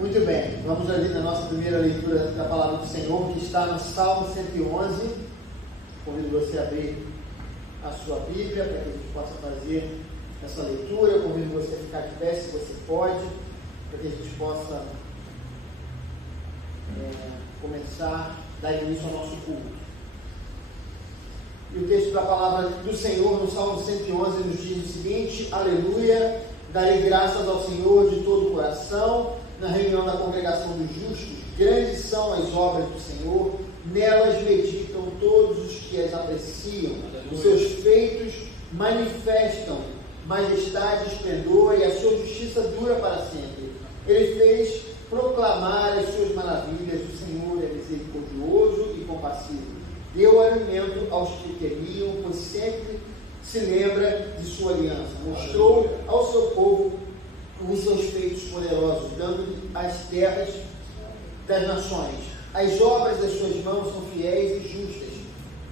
Muito bem, vamos ali na nossa primeira leitura da Palavra do Senhor, que está no Salmo 111. Convido você a abrir a sua Bíblia para que a gente possa fazer essa leitura. Eu convido você a ficar de pé, se você pode, para que a gente possa começar a dar início ao nosso culto. E o texto da Palavra do Senhor no Salmo 111 nos diz o seguinte: Aleluia, darei graças ao Senhor de todo o coração, na reunião da congregação dos justos. Grandes são as obras do Senhor, nelas meditam todos os que as apreciam. Os seus feitos manifestam majestade e esplendor, e a sua justiça dura para sempre. Ele fez proclamar as suas maravilhas. O Senhor é misericordioso e compassivo. Deu alimento aos que temiam, pois sempre se lembra de sua aliança. Mostrou ao seu povo os seus feitos poderosos, dando-lhe as terras das nações. As obras das suas mãos são fiéis e justas.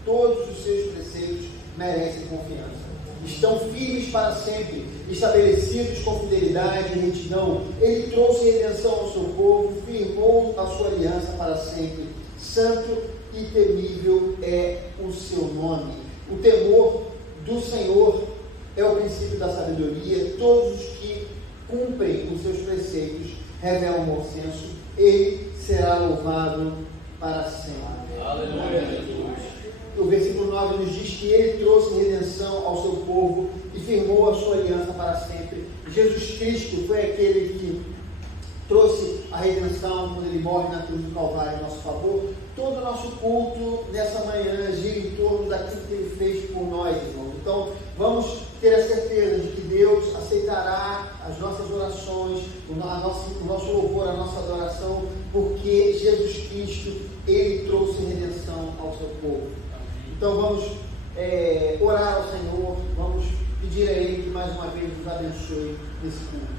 Todos os seus preceitos merecem confiança. Estão firmes para sempre, estabelecidos com fidelidade e retidão. Ele trouxe redenção ao seu povo, firmou a sua aliança para sempre. Santo e temível é o seu nome. O temor do Senhor é o princípio da sabedoria. Todos os que cumprem os seus preceitos revelam bom senso. Ele será louvado para sempre. Aleluia. O versículo 9 nos diz que ele trouxe redenção ao seu povo e firmou a sua aliança para sempre. Jesus Cristo foi aquele que trouxe a redenção quando ele morre na cruz do Calvário em nosso favor. Todo o nosso culto nessa manhã gira em torno daquilo que ele fez por nós, irmãos. Então, vamos ter a certeza de que Deus aceitará as nossas orações, o nosso louvor, a nossa adoração, porque Jesus Cristo, ele trouxe redenção ao seu povo. Então, vamos orar ao Senhor, vamos pedir a Ele que mais uma vez nos abençoe nesse culto.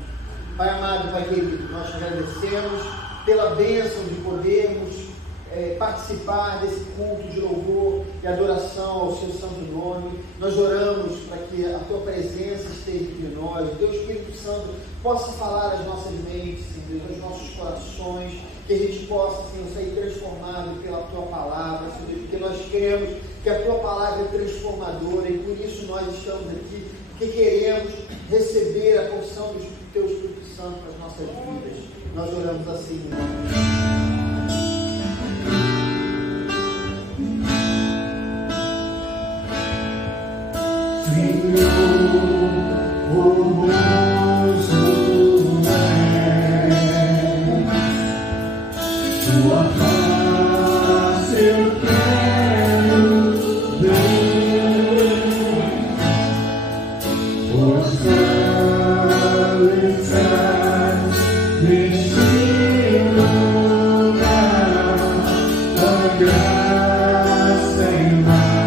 Pai amado, Pai querido, nós te agradecemos pela bênção de podermos participar desse culto de louvor e adoração ao seu santo nome. Nós oramos para que a tua presença esteja entre nós, que o teu Espírito Santo possa falar às nossas mentes, Senhor, aos nossos corações, que a gente possa, Senhor, sair transformado pela tua palavra, Senhor, porque nós queremos que a tua palavra é transformadora, e por isso nós estamos aqui, porque queremos receber a porção do teu Espírito Santo para as nossas vidas. Nós oramos assim, em nome de Jesus. Tua face eu quero ver, pois estás neste lugar, tua graça invade-me.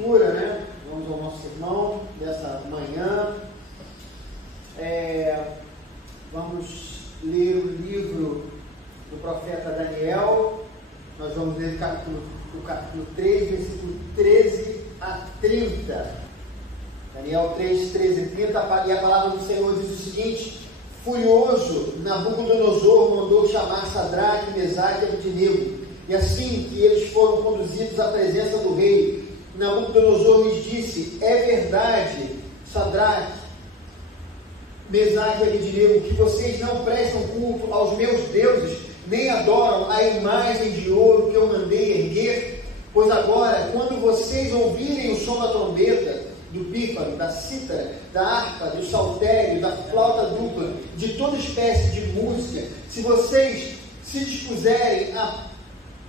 leitura, né? Vamos ao nosso sermão dessa manhã. Vamos ler o livro do profeta Daniel. Nós vamos ler o capítulo 3, versículo 13 a 30. Daniel 3, 13 a 30, e a palavra do Senhor diz o seguinte: furioso, Nabucodonosor mandou chamar Sadraque, Mesaque e Abednego, e assim que eles foram conduzidos à presença do rei, Nabucodonosor lhes disse: é verdade, Sadraque, Mesaque e Abednego, que vocês não prestam culto aos meus deuses, nem adoram a imagem de ouro que eu mandei erguer? Pois agora, quando vocês ouvirem o som da trombeta, do pífaro, da cítara, da harpa, do saltério, da flauta dupla, de toda espécie de música, se vocês se dispuserem a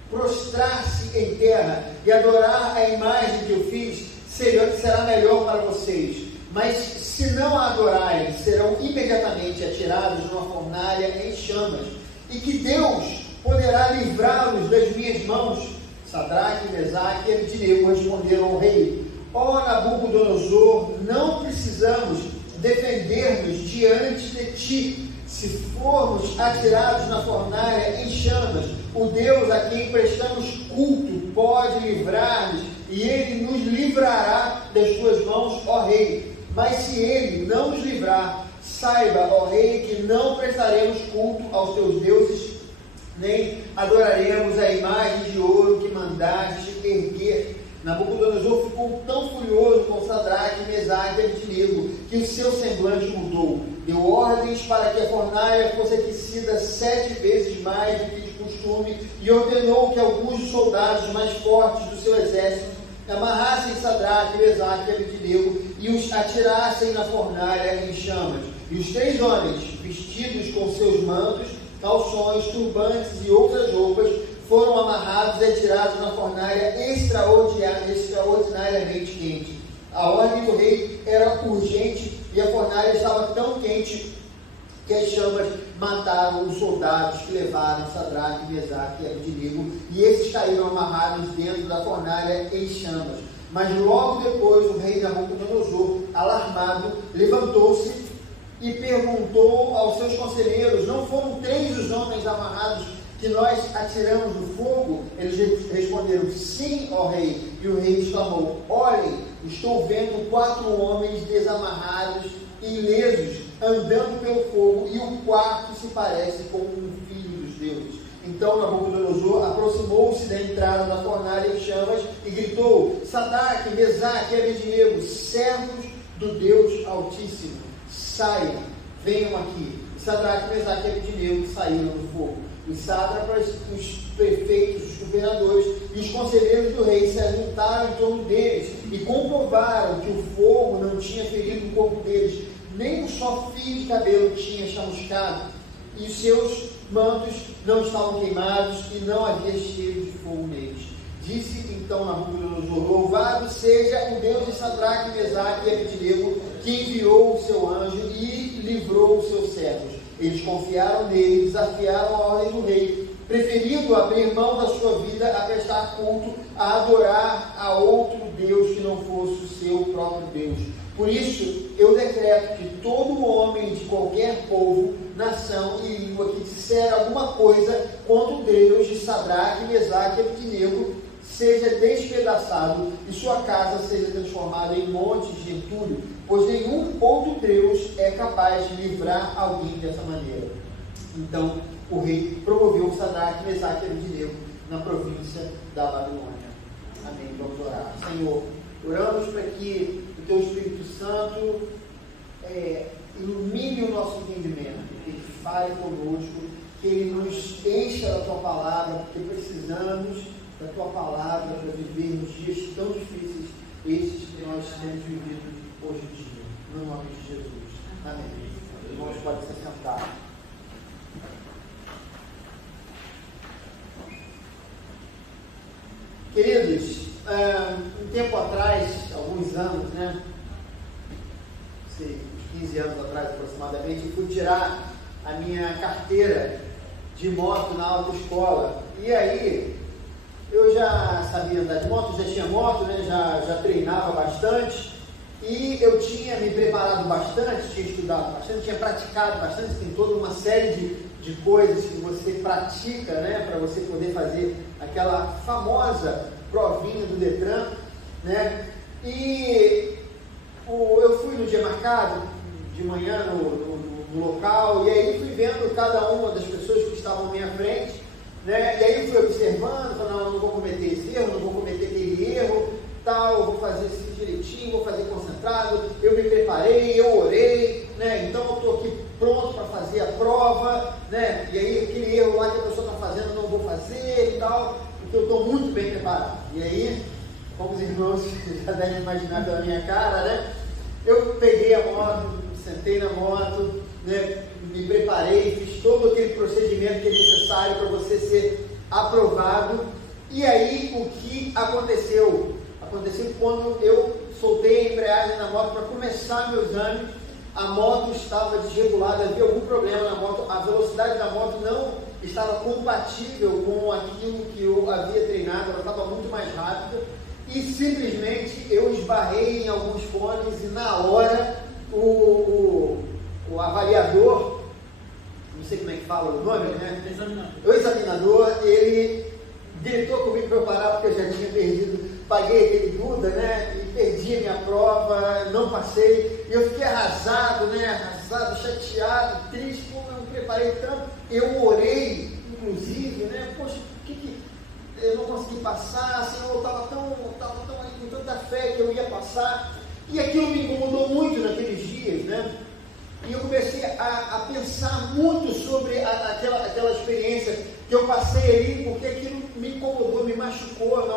prostrar-se em terra e adorar a imagem que eu fiz, será melhor para vocês. Mas se não a adorarem, serão imediatamente atirados numa fornalha em chamas. E que Deus poderá livrá-los das minhas mãos? Sadraque, Mesaque e Abednego responderam ao rei: ó Nabucodonosor, não precisamos defender-nos diante de ti. Se formos atirados na fornalha em chamas, o Deus a quem prestamos culto pode livrar-nos, e ele nos livrará das tuas mãos, ó rei. Mas se ele não nos livrar, saiba, ó rei, que não prestaremos culto aos teus deuses, nem adoraremos a imagem de ouro que mandaste erguer. Nabucodonosor ficou tão furioso com Sadraque, Mesaque e Abednego que o seu semblante mudou. Deu ordens para que a fornalha fosse aquecida 7 vezes mais do que de costume e ordenou que alguns dos soldados mais fortes do seu exército amarrassem Sadraque, Mesaque e Abednego e os atirassem na fornalha em chamas. E os 3 homens, vestidos com seus mantos, calções, turbantes e outras roupas, foram amarrados e atirados na fornalha extraordinariamente quente. A ordem do rei era urgente e a fornalha estava tão quente que as chamas mataram os soldados que levaram Sadraque, Mesaque e Abednego, e esses caíram amarrados dentro da fornalha em chamas. Mas logo depois o rei Nabucodonosor, alarmado, levantou-se e perguntou aos seus conselheiros: não foram 3 os homens amarrados que nós atiramos no fogo? Eles responderam: sim, ó rei. E o rei exclamou: olhem, estou vendo 4 homens desamarrados e ilesos, andando pelo fogo, e o quarto se parece com um filho dos deuses. Então Nabucodonosor aproximou-se da entrada da fornalha em chamas e gritou: Sadraque, Mesaque e Abednego, servos do Deus Altíssimo, saiam, venham aqui. Sadraque, Mesaque e Abednego saíram do fogo. Os sátrapas, os prefeitos, os governadores e os conselheiros do rei se ajuntaram em torno deles e comprovaram que o fogo não tinha ferido o corpo deles, nem um só fio de cabelo tinha chamuscado, e os seus mantos não estavam queimados e não havia cheiro de fogo neles. Disse então Nabucodonosor: louvado seja o Deus de Sadraque, Mesaque e Abednego, que enviou o seu anjo e livrou os seus servos. Eles confiaram nele, desafiaram a ordem do rei, preferindo abrir mão da sua vida a prestar culto, a adorar a outro Deus que não fosse o seu próprio Deus. Por isso, eu decreto que todo homem de qualquer povo, nação e língua que disser alguma coisa contra o Deus de Sadraque, Mesaque e Abednego seja despedaçado e sua casa seja transformada em monte de entulho, pois nenhum outro Deus é capaz de livrar alguém dessa maneira. Então o rei promoveu Sadraque, Mesaque e Abednego na província da Babilônia. Amém. Vamos orar. Senhor, oramos para que o Teu Espírito Santo ilumine o nosso entendimento, que Ele fale conosco, que Ele nos encha da Tua palavra, porque precisamos da Tua palavra para viver nos dias tão difíceis, esses que nós temos vivido hoje em dia. No nome de Jesus. Amém. Os irmãos podem se sentar. Queridos, um tempo atrás, alguns anos, né? Uns 15 anos atrás aproximadamente, eu fui tirar a minha carteira de moto na autoescola. E aí, eu já sabia andar de moto, já tinha moto, né? já treinava bastante, e eu tinha me preparado bastante, tinha estudado bastante, tinha praticado bastante, tem toda uma série de coisas que você pratica, né? Para você poder fazer aquela famosa provinha do Detran, né? E eu fui no dia marcado, de manhã no local, e aí fui vendo cada uma das pessoas que estavam à minha frente, né? E aí fui observando, falando, não vou cometer esse erro, não vou cometer aquele erro, tal, eu vou fazer isso direitinho, vou fazer concentrado, eu me preparei, eu orei, né? Então eu estou aqui pronto para fazer a prova, né? E aí aquele erro lá que a pessoa está fazendo, eu não vou fazer e tal, porque eu estou muito bem preparado. E aí, como os irmãos já devem imaginar pela minha cara, né? Eu peguei a moto, sentei na moto, né? Me preparei, fiz todo aquele procedimento que é necessário para você ser aprovado. E aí o que aconteceu? Aconteceu quando eu soltei a embreagem na moto para começar meu exame, a moto estava desregulada, havia algum problema na moto, a velocidade da moto não estava compatível com aquilo que eu havia treinado, ela estava muito mais rápida, e simplesmente eu esbarrei em alguns cones e na hora o avaliador, não sei como é que fala o nome, né? O examinador, ele gritou comigo para eu parar porque eu já tinha perdido, paguei aquele Duda, né? E perdi a minha prova, não passei, e eu fiquei arrasado, né? Arrasado, chateado, triste, como eu me preparei tanto, eu orei, inclusive, né? Poxa, por que eu não consegui passar? Senhor, eu estava tão ali com tanta fé que eu ia passar, e aquilo me incomodou muito naqueles dias, né? E eu comecei a pensar muito sobre aquela experiência que eu passei ali, porque aquilo me incomodou, me machucou.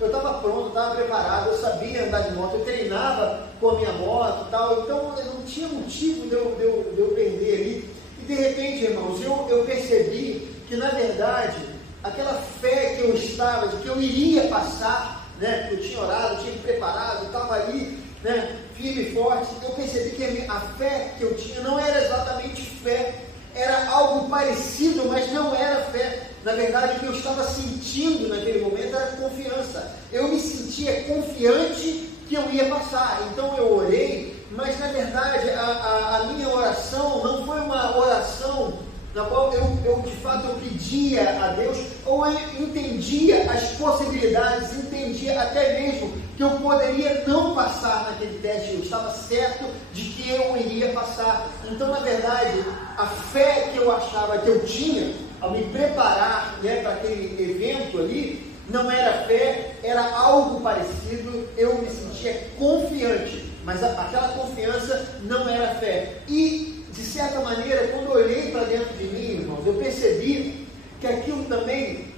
Eu estava pronto, estava preparado, eu sabia andar de moto, eu treinava com a minha moto e tal, então eu não tinha motivo de eu perder ali. E de repente, irmãos, eu percebi que na verdade aquela fé que eu estava, de que eu iria passar, né? Eu tinha orado, eu tinha me preparado, eu estava ali, né, firme e forte, eu percebi que a fé que eu tinha não era exatamente fé, era algo parecido, mas não era fé. Na verdade, o que eu estava sentindo naquele momento era confiança. Eu me sentia confiante que eu ia passar. Então eu orei, mas na verdade a minha oração não foi uma oração na qual eu de fato eu pedia a Deus, ou eu entendia as possibilidades, entendia até mesmo que eu poderia não passar naquele teste, eu estava certo de que eu iria passar. Então, na verdade, a fé que eu achava que eu tinha, ao me preparar, né, para aquele evento ali, não era fé, era algo parecido, eu me sentia confiante, mas aquela confiança não era fé. E, de certa maneira, quando eu olhei para dentro de mim, irmãos, eu percebi que aquilo também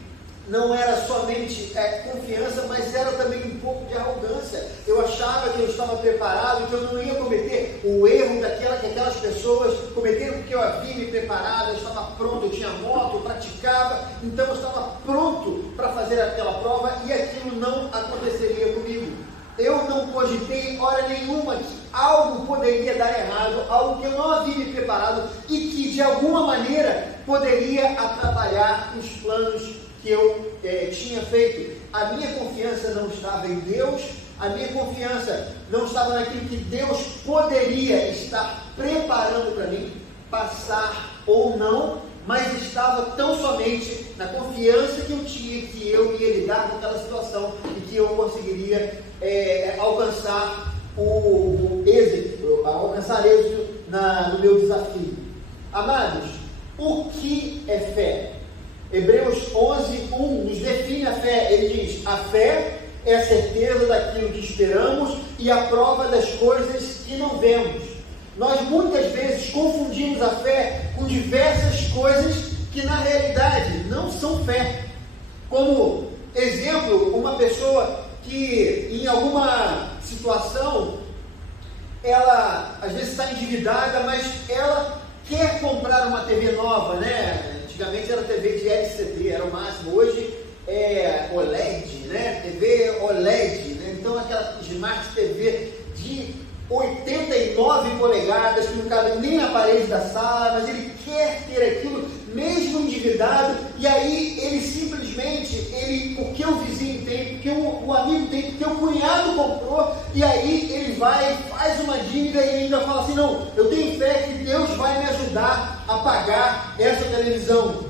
não era somente confiança, mas era também um pouco de arrogância. Eu achava que eu estava preparado, que eu não ia cometer o erro que aquelas pessoas cometeram, porque eu havia me preparado, eu estava pronto, eu tinha moto, eu praticava, então eu estava pronto para fazer aquela prova e aquilo não aconteceria comigo. Eu não cogitei hora nenhuma que algo poderia dar errado, algo que eu não havia me preparado e que de alguma maneira poderia atrapalhar os planos que eu tinha feito. A minha confiança não estava em Deus, a minha confiança não estava naquilo que Deus poderia estar preparando para mim, passar ou não, mas estava tão somente na confiança que eu tinha que eu ia lidar com aquela situação e que eu conseguiria alcançar êxito no meu desafio. Amados, o que é fé? Hebreus 11:1 nos define a fé. Ele diz: a fé é a certeza daquilo que esperamos e a prova das coisas que não vemos. Nós muitas vezes confundimos a fé com diversas coisas que na realidade não são fé. Como exemplo, uma pessoa que em alguma situação ela às vezes está endividada, mas ela quer comprar uma TV nova, né? Antigamente era TV de LCD, era o máximo. Hoje é OLED, né? TV OLED, né? Então aquela Smart TV de 89 polegadas que não cabe nem na parede da sala, mas ele quer ter aquilo, mesmo endividado, e aí ele simplesmente, porque o vizinho tem, porque o amigo tem, porque o cunhado comprou, e aí ele vai, faz uma dívida e ainda fala assim, não, eu tenho fé que Deus vai me ajudar a pagar essa televisão.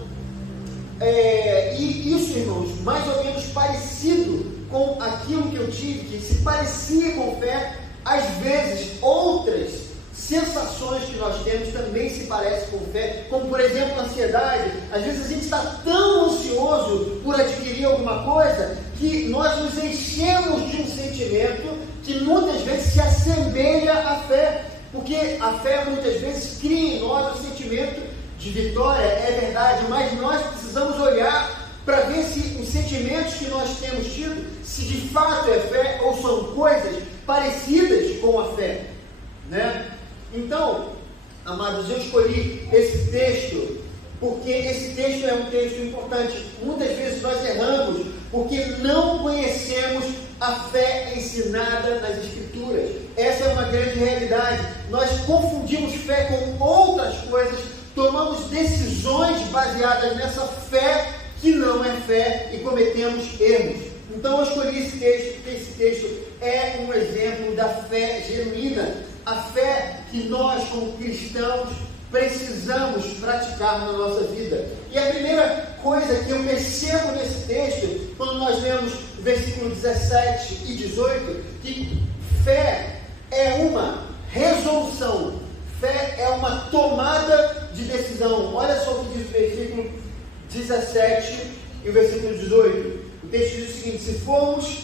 E isso, irmãos, mais ou menos parecido com aquilo que eu tive, que se parecia com fé, às vezes outras sensações que nós temos também se parecem com fé, como por exemplo a ansiedade. Às vezes a gente está tão ansioso por adquirir alguma coisa que nós nos enchemos de um sentimento que muitas vezes se assemelha à fé, porque a fé muitas vezes cria em nós um sentimento de vitória, é verdade, mas nós precisamos olhar para ver se os sentimentos que nós temos tido, se de fato é fé ou são coisas parecidas com a fé, né? Então, amados, eu escolhi esse texto porque esse texto é um texto importante. Muitas vezes nós erramos porque não conhecemos a fé ensinada nas Escrituras. Essa é uma grande realidade. Nós confundimos fé com outras coisas, tomamos decisões baseadas nessa fé que não é fé e cometemos erros. Então eu escolhi esse texto porque esse texto é um exemplo da fé genuína. A fé que nós, como cristãos, precisamos praticar na nossa vida. E a primeira coisa que eu percebo nesse texto, quando nós lemos o versículo 17 e 18, que fé é uma resolução, fé é uma tomada de decisão. Olha só o que diz o versículo 17 e o versículo 18. O texto diz o seguinte: se formos,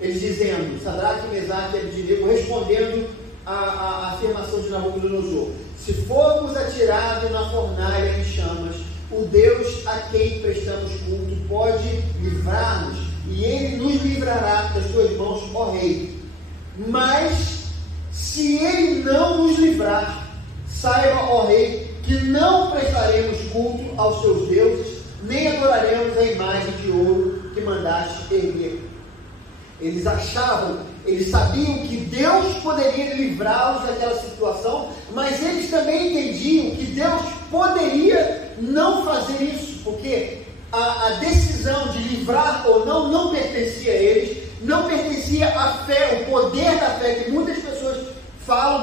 eles dizendo, Sadraque, Mesaque e Abednego, respondendo a afirmação de Nabucodonosor, se formos atirados na fornalha em chamas, o Deus a quem prestamos culto pode livrar-nos, e Ele nos livrará das tuas mãos, ó Rei. Mas, se Ele não nos livrar, saiba, ó Rei, que não prestaremos culto aos teus deuses, nem adoraremos a imagem de ouro que mandaste erguer. Eles sabiam que Deus poderia livrá-los daquela situação, mas eles também entendiam que Deus poderia não fazer isso, porque a decisão de livrar ou não pertencia a eles, não pertencia à fé, o poder da fé, que muitas pessoas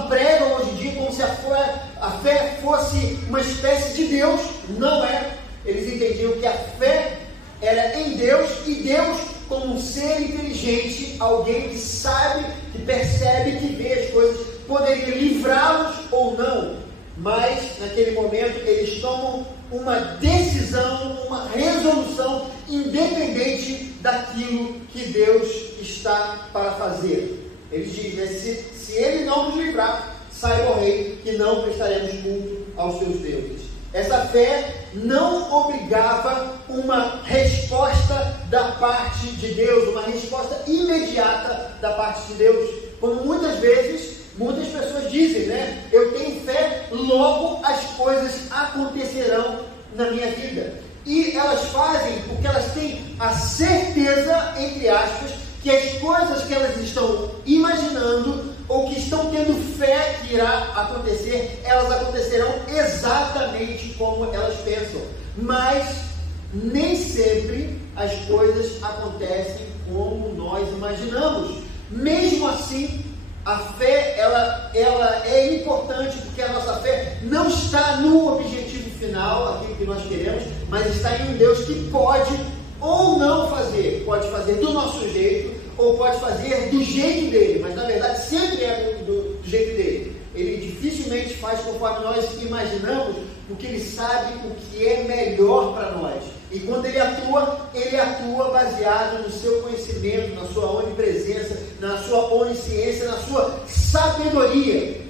pregam hoje em dia como se a fé fosse uma espécie de Deus. Não é. Eles entendiam que a fé era em Deus, e Deus, como um ser inteligente, alguém que sabe, que percebe, que vê as coisas, poderia livrá-los ou não. Mas, naquele momento, eles tomam uma decisão, uma resolução, independente daquilo que Deus está para fazer. Eles dizem, né, se Ele não nos livrar, saiba, ó Rei, que não prestaremos culto aos seus deuses. Essa fé não obrigava uma resposta da parte de Deus, uma resposta imediata da parte de Deus. Como muitas vezes, muitas pessoas dizem, né? Eu tenho fé, logo as coisas acontecerão na minha vida. E elas fazem porque elas têm a certeza, entre aspas, que as coisas que elas estão imaginando ou que estão tendo fé que irá acontecer, elas acontecerão exatamente como elas pensam. Mas nem sempre as coisas acontecem como nós imaginamos. Mesmo assim, a fé ela é importante, porque a nossa fé não está no objetivo final, aquilo que nós queremos, mas está em um Deus que pode ou não fazer, pode fazer do nosso jeito, ou pode fazer do jeito dele, mas na verdade sempre é do jeito dele. Ele dificilmente faz conforme nós imaginamos, porque ele sabe o que é melhor para nós. E quando ele atua baseado no seu conhecimento, na sua onipresença, na sua onisciência, na sua sabedoria.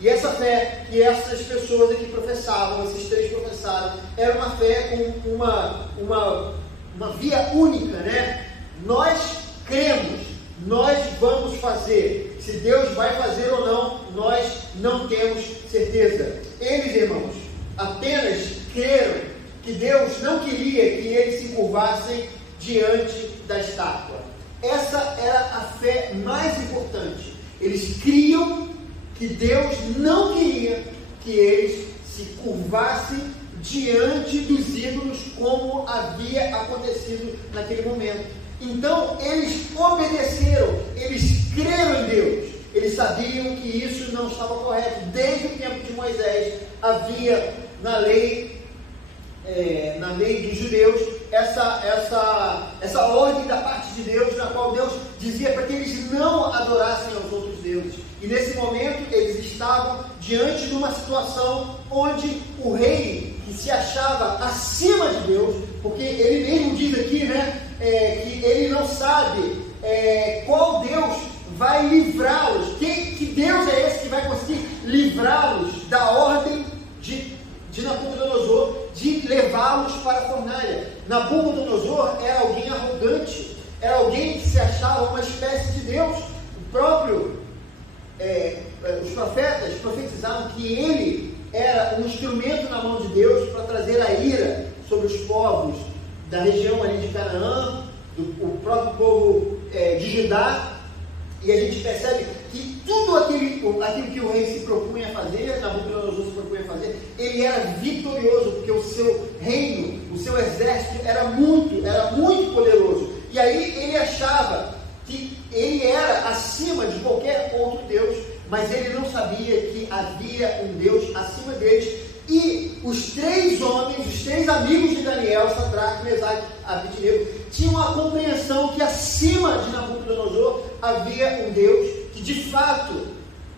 E essa fé que essas pessoas aqui professavam, esses três professaram, era uma fé com uma via única, né? Nós cremos, nós vamos fazer. Se Deus vai fazer ou não, nós não temos certeza. Eles, irmãos, apenas creram que Deus não queria que eles se curvassem diante da estátua. Essa era a fé mais importante. Eles criam que Deus não queria que eles se curvassem diante dos ídolos, como havia acontecido naquele momento. Então eles obedeceram, eles creram em Deus, eles sabiam que isso não estava correto. Desde o tempo de Moisés havia na lei dos judeus essa ordem da parte de Deus, na qual Deus dizia para que eles não adorassem aos outros deuses. E nesse momento eles estavam diante de uma situação onde o rei, que se achava acima de Deus, porque ele mesmo diz aqui, né, que ele não sabe qual Deus vai livrá-los, que Deus é esse que vai conseguir livrá-los da ordem de Nabucodonosor, de levá-los para a fornalha. Nabucodonosor era alguém arrogante, era alguém que se achava uma espécie de Deus. Os profetas profetizavam que ele era um instrumento na mão de Deus para trazer a ira sobre os povos da região ali de Canaã, o próprio povo de Judá. E a gente percebe que tudo aquilo que o rei se propunha a fazer, Nabucodonosor se propunha a fazer, ele era vitorioso, porque o seu reino, o seu exército era muito poderoso. E aí ele achava que ele era acima de qualquer outro Deus, mas ele não sabia que havia um Deus acima deles. E os três homens, os três amigos de Daniel, Sadraque, Mesaque e Abednego, tinham a compreensão que acima de Nabucodonosor havia um Deus que de fato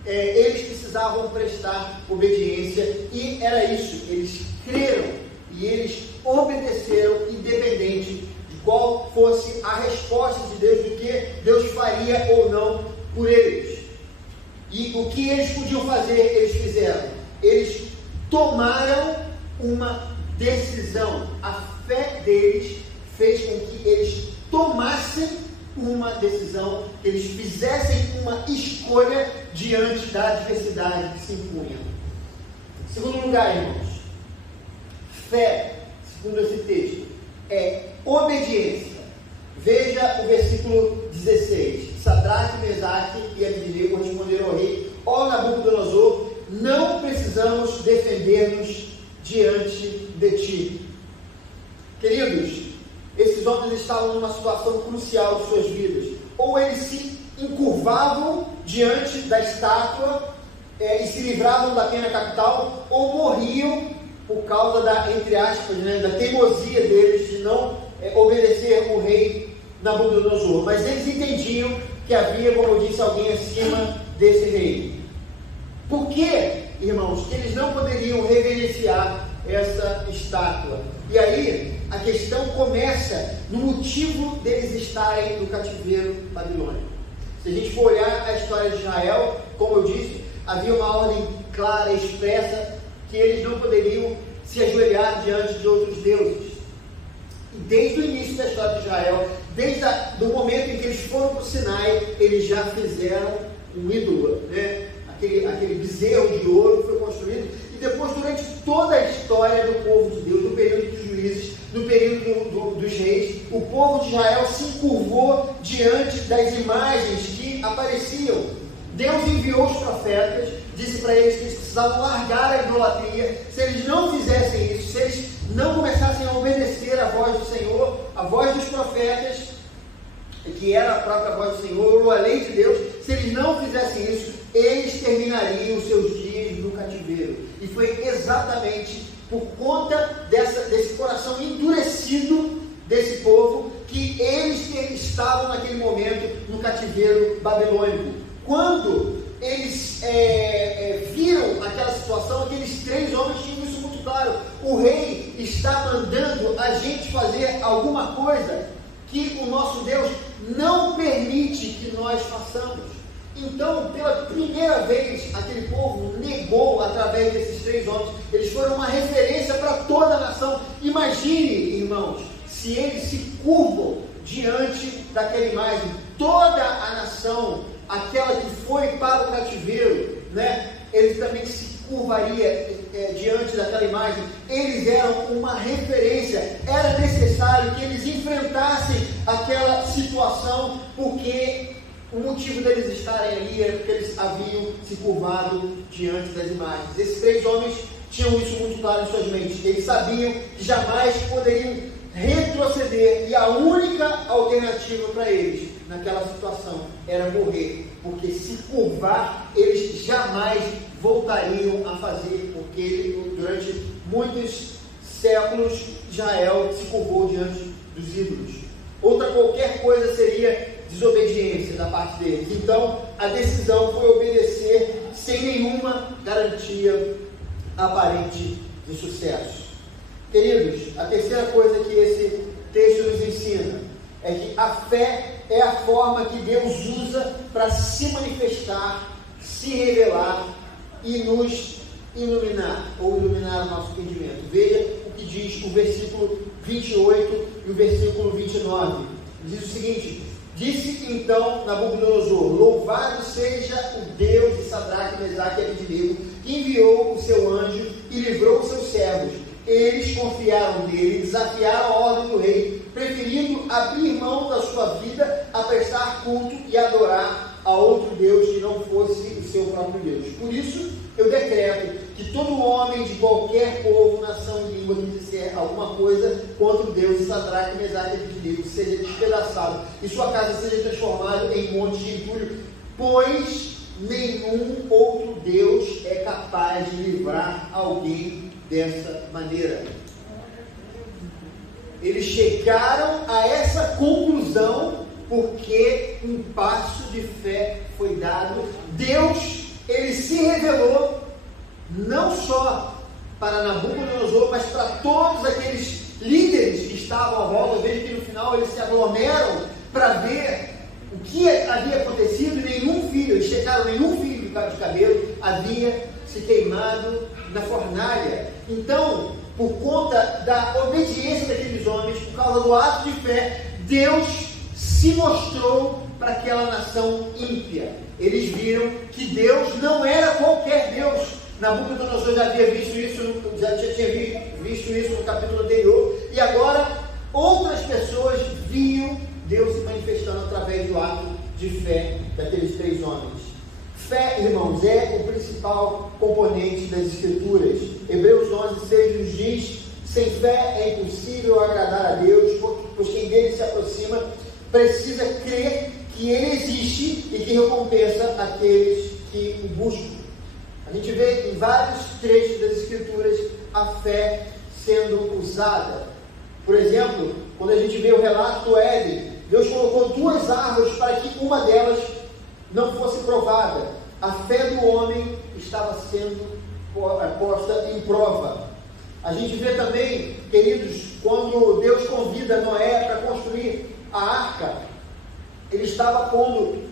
eles precisavam prestar obediência, e era isso, eles creram e eles obedeceram, independente de qual fosse a resposta de Deus, do que Deus faria ou não por eles. E o que eles podiam fazer, eles fizeram. Eles tomaram uma decisão. A fé deles fez com que eles tomassem uma decisão, que eles fizessem uma escolha diante da adversidade que se impunha. Em segundo lugar, irmãos, fé, segundo esse texto, é obediência. Veja o versículo 16. Sadraque, Mesaque e Abednego responderam ao rei: ó Nabucodonosor, não precisamos defender-nos diante de ti. Queridos, esses homens estavam numa situação crucial de suas vidas. Ou eles se encurvavam diante da estátua e se livravam da pena capital, ou morriam por causa da, entre aspas, da teimosia deles de não obedecer o rei Nabucodonosor. Mas eles entendiam que havia, como eu disse, alguém acima desse rei. Por que, irmãos, que eles não poderiam reverenciar essa estátua? E aí a questão começa no motivo deles estarem no cativeiro babilônico. Se a gente for olhar a história de Israel, como eu disse, havia uma ordem clara e expressa que eles não poderiam se ajoelhar diante de outros deuses. E desde o início da história de Israel, desde o momento em que eles foram para o Sinai, eles já fizeram um ídolo, né? Aquele bezerro de ouro foi construído, e depois, durante toda a história do povo de Deus, no período dos juízes, no período dos reis, o povo de Israel se encurvou diante das imagens que apareciam. Deus enviou os profetas, disse para eles que eles precisavam largar a idolatria. Se eles não fizessem isso, se eles não começassem a obedecer a voz do Senhor, a voz dos profetas, que era a própria voz do Senhor, ou a lei de Deus, se eles não fizessem isso, eles terminariam os seus dias no cativeiro. E foi exatamente por conta desse coração endurecido desse povo que eles estavam naquele momento no cativeiro babilônico. Quando eles viram aquela situação, aqueles três homens tinham isso muito claro: o rei está mandando a gente fazer alguma coisa que o nosso Deus não permite que nós façamos. Então, pela primeira vez, aquele povo negou através desses três homens. Eles foram uma referência para toda a nação. Imagine, irmãos, se eles se curvam diante daquela imagem, toda a nação, aquela que foi para o cativeiro, né? Eles também se curvaria diante daquela imagem. Eles eram uma referência. Era necessário que eles enfrentassem aquela situação, porque o motivo deles estarem ali era porque eles haviam se curvado diante das imagens. Esses três homens tinham isso muito claro em suas mentes. Eles sabiam que jamais poderiam retroceder, e a única alternativa para eles naquela situação era morrer, porque se curvar eles jamais voltariam a fazer, porque durante muitos séculos Israel se curvou diante dos ídolos. Outra qualquer coisa seria desobediência da parte deles. Então a decisão foi obedecer sem nenhuma garantia aparente de sucesso. Queridos, a terceira coisa que esse texto nos ensina é que a fé é a forma que Deus usa para se manifestar, se revelar e nos iluminar, ou iluminar o nosso entendimento. Veja o que diz o versículo 28 e o versículo 29. Diz o seguinte: disse então Nabucodonosor: louvado seja o Deus de Sadraque, Mesaque e Abednego, que enviou o seu anjo e livrou os seus servos. Eles confiaram nele, desafiaram a ordem do rei, preferindo abrir mão da sua vida a prestar culto e adorar a outro Deus que não fosse o seu próprio Deus. Por isso, eu decreto que todo homem de qualquer povo, nação e língua que disser alguma coisa contra o Deus de Sadraque, Mesaque e Abednego seja despedaçado e sua casa seja transformada em monte de entulho, pois nenhum outro Deus é capaz de livrar alguém dessa maneira. Eles chegaram a essa conclusão porque um passo de fé foi dado. Deus, ele se revelou não só para Nabucodonosor, mas para todos aqueles líderes que estavam à volta. Veja que no final eles se aglomeram para ver o que havia acontecido. Nenhum filho, eles checaram, nenhum filho de cabelo havia se queimado na fornalha. Então, por conta da obediência daqueles homens, por causa do ato de fé, Deus se mostrou para aquela nação ímpia. Eles viram que Deus não era qualquer Deus. Nabucodonosor já havia visto isso, já tinha visto isso no capítulo anterior, e agora outras pessoas viam Deus se manifestando através do ato de fé daqueles três homens. Fé, irmãos, é o principal componente das Escrituras. Hebreus 11:6 nos diz: sem fé é impossível agradar a Deus, pois quem dele se aproxima precisa crer que ele existe e que recompensa aqueles que o buscam. A gente vê em vários trechos das Escrituras a fé sendo usada. Por exemplo, quando a gente vê o relato do Éden, Deus colocou duas árvores para que uma delas não fosse provada. A fé do homem estava sendo posta em prova. A gente vê também, queridos, quando Deus convida Noé para construir a arca, ele estava pondo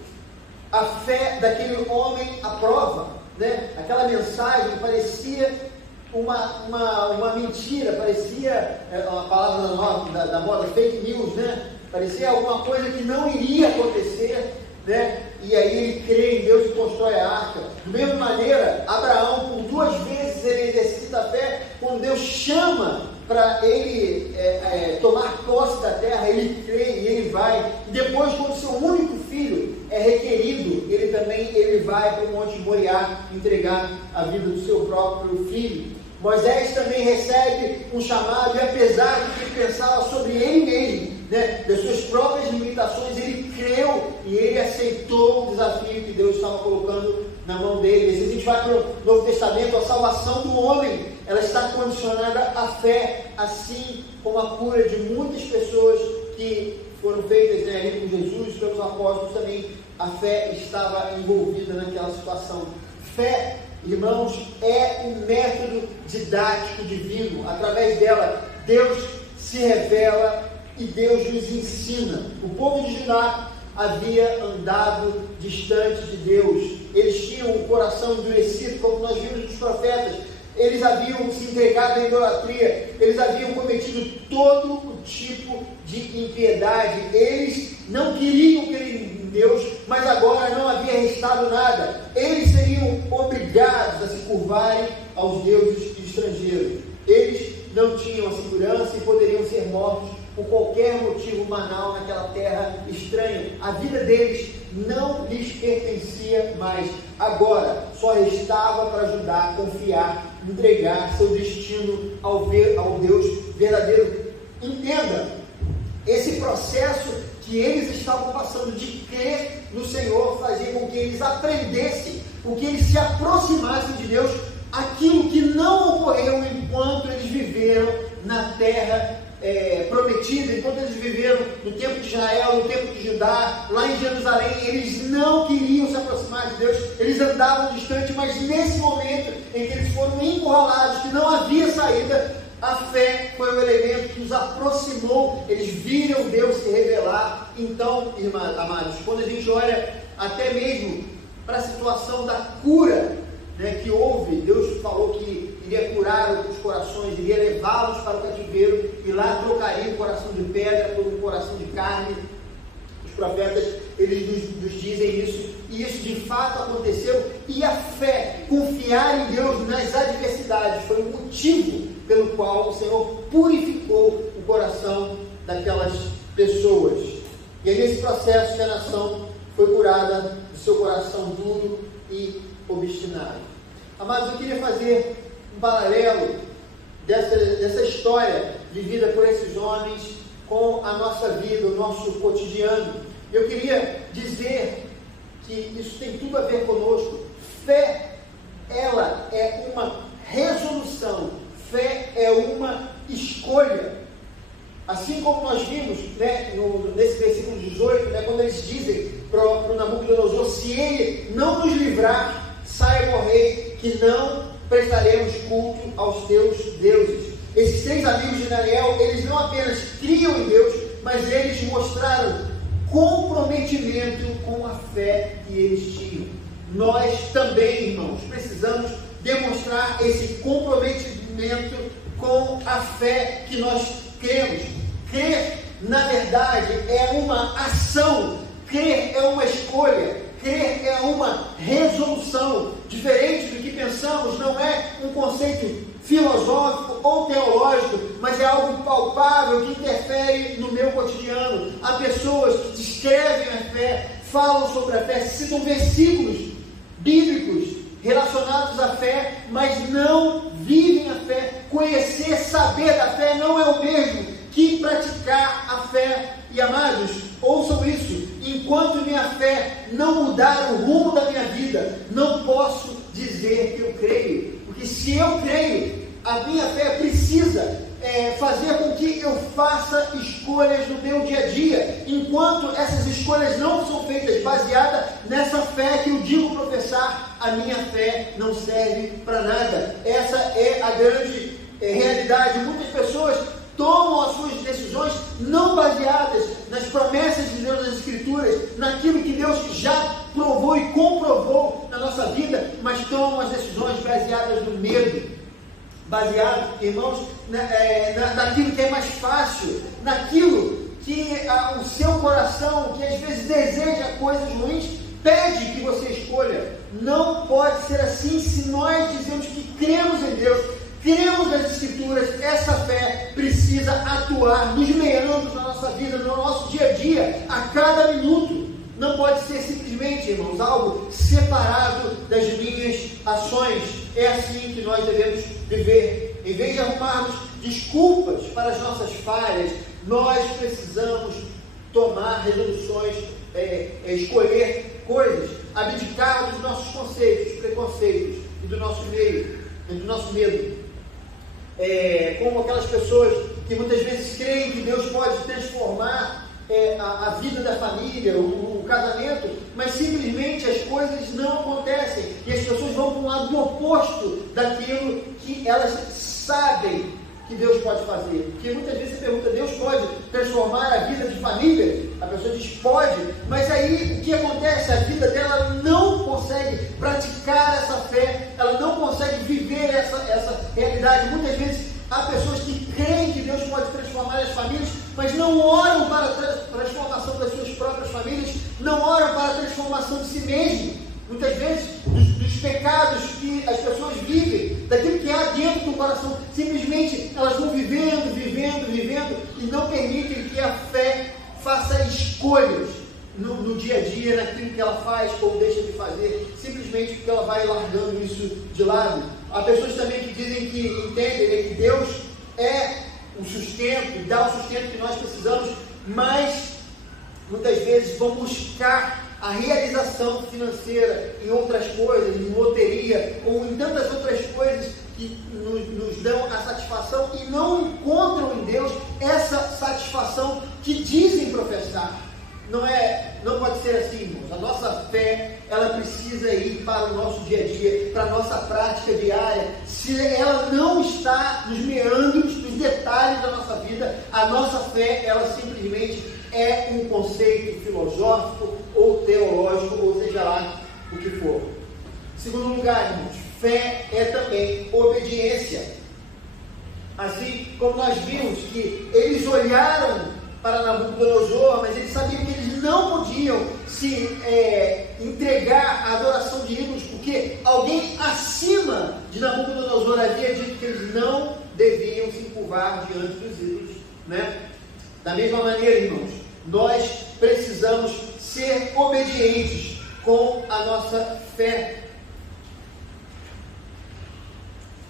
a fé daquele homem à prova, né? Aquela mensagem parecia uma mentira, parecia uma palavra da moda, fake news, né? Parecia alguma coisa que não iria acontecer, né? E aí ele crê em Deus e constrói a arca. Da mesma maneira, Abraão, por duas vezes ele exercita a fé. Quando Deus chama para ele tomar posse da terra, ele crê e ele vai. E depois, quando seu único filho é requerido, ele vai para o Monte Moriá entregar a vida do seu próprio filho. Moisés também recebe um chamado, e apesar de que ele pensava sobre ele mesmo, né, das suas próprias limitações, ele creu e ele aceitou o desafio que Deus estava colocando na mão dele. E se a gente vai para o Novo Testamento, a salvação do homem, ela está condicionada à fé, assim como a cura de muitas pessoas que foram feitas, né, ali com Jesus, pelos apóstolos também. A fé estava envolvida naquela situação. Fé, irmãos, é um método didático divino. Através dela, Deus se revela e Deus nos ensina. O povo de Judá havia andado distante de Deus. Eles tinham o coração endurecido, como nós vimos nos profetas. Eles haviam se entregado à idolatria. Eles haviam cometido todo o tipo de impiedade. Eles não queriam crer em Deus, mas agora não havia restado nada. Eles seriam obrigados a se curvarem aos deuses estrangeiros. Eles não tinham a segurança e poderiam ser mortos por qualquer motivo banal naquela terra estranha. A vida deles não lhes pertencia mais. Agora só restava para Judá confiar entregar seu destino ao Deus verdadeiro. Entenda, esse processo que eles estavam passando de crer no Senhor fazia com que eles aprendessem, com que eles se aproximassem de Deus, aquilo que não ocorreu enquanto eles viveram na terra prometida, enquanto eles viveram no tempo de Israel, no tempo de Judá, lá em Jerusalém. Eles não queriam se aproximar de Deus, eles andavam distante, mas nesse momento em que eles foram encurralados, que não havia saída, a fé foi o elemento que os aproximou. Eles viram Deus se revelar. Então, irmãos, amados, quando a gente olha até mesmo para a situação da cura, né, que houve, Deus falou que iria curar os corações, iria levá-los para o cativeiro e lá trocaria o coração de pedra por um coração de carne. Os profetas, eles nos dizem isso, e isso de fato aconteceu. E a fé, confiar em Deus nas adversidades, foi o motivo pelo qual o Senhor purificou o coração daquelas pessoas. E é nesse processo que a nação foi curada do seu coração duro e obstinado. Amados, eu queria fazer um paralelo dessa história vivida por esses homens com a nossa vida, o nosso cotidiano. Eu queria dizer que isso tem tudo a ver conosco. Fé, ela é uma resolução, fé é uma escolha. Assim como nós vimos, né, nesse versículo 18, né, quando eles dizem para o Nabucodonosor: se ele não nos livrar, saiba, ó rei, que não prestaremos culto aos teus deuses. Esses 3 amigos de Daniel, eles não apenas criam em Deus, mas eles mostraram comprometimento com a fé que eles tinham. Nós também, irmãos, precisamos demonstrar esse comprometimento com a fé que nós cremos. Crer, na verdade, é uma ação. Crer é uma escolha. Crer é uma resolução. Diferente do que pensamos, não é um conceito filosófico ou teológico, mas é algo palpável que interfere no meu cotidiano. Há pessoas que descrevem a fé, falam sobre a fé, citam versículos bíblicos relacionados à fé, mas não vivem a fé. Conhecer, saber da fé não é o mesmo que praticar a fé. E amados, ouçam isso: enquanto minha fé não mudar o rumo da minha vida, não posso dizer que eu creio. Porque se eu creio, a minha fé precisa fazer com que eu faça escolhas no meu dia a dia. Enquanto essas escolhas não são feitas baseadas nessa fé que eu digo professar, a minha fé não serve para nada. Essa é a grande realidade. Muitas pessoas tomam as suas decisões não baseadas nas promessas de Deus nas Escrituras, naquilo que Deus já provou e comprovou na nossa vida, mas tomam as decisões baseadas no medo, baseado, irmãos, naquilo que é mais fácil, naquilo que o seu coração, que às vezes deseja coisas ruins, pede que você escolha. Não pode ser assim. Se nós dizemos que cremos em Deus, cremos nas Escrituras, essa fé precisa atuar nos meandros da nossa vida, no nosso dia a dia, a cada minuto. Não pode ser simplesmente, irmãos, algo separado das minhas ações. É assim que nós devemos viver. Em vez de arrumarmos desculpas para as nossas falhas, nós precisamos tomar resoluções, escolher coisas, abdicar dos nossos conceitos, preconceitos e do nosso meio, e do nosso medo. Como aquelas pessoas que muitas vezes creem que Deus pode transformar a vida da família, o casamento, mas simplesmente as coisas não acontecem e as pessoas vão para um lado oposto daquilo que elas sabem que Deus pode fazer. Porque muitas vezes você pergunta: Deus pode transformar a vida de família? A pessoa diz: pode, mas aí o que acontece? A vida dela não consegue praticar essa fé, ela não consegue viver essa realidade. Muitas vezes há pessoas que creem que Deus pode transformar as famílias, mas não oram para a transformação das suas próprias famílias, não oram para a transformação de si mesmo. Muitas vezes, dos pecados que as pessoas vivem, daquilo que há dentro do coração, simplesmente elas vão vivendo e não permitem que a fé faça escolhas no dia a dia, naquilo que ela faz ou deixa de fazer. Simplesmente simplesmente porque ela vai largando isso de lado. Há pessoas também que dizem que entendem, né, que Deus é o sustento, dá o sustento que nós precisamos, mas muitas vezes vão buscar a realização financeira em outras coisas, em loteria, ou em tantas outras coisas que nos dão a satisfação e não encontram em Deus essa satisfação que dizem professar. Não pode ser assim, irmãos. A nossa fé, ela precisa ir para o nosso dia a dia, para a nossa prática diária. Se ela não está nos meandros, nos detalhes da nossa vida, a nossa fé, ela simplesmente é um conceito filosófico ou teológico, ou seja lá o que for. Em segundo lugar, irmãos, fé é também obediência. Assim como nós vimos que eles olharam para Nabucodonosor, mas eles sabiam que eles não podiam se entregar à adoração de ídolos, porque alguém acima de Nabucodonosor havia dito que eles não deviam se curvar diante dos ídolos, né? Da mesma maneira, irmãos, nós precisamos ser obedientes com a nossa fé.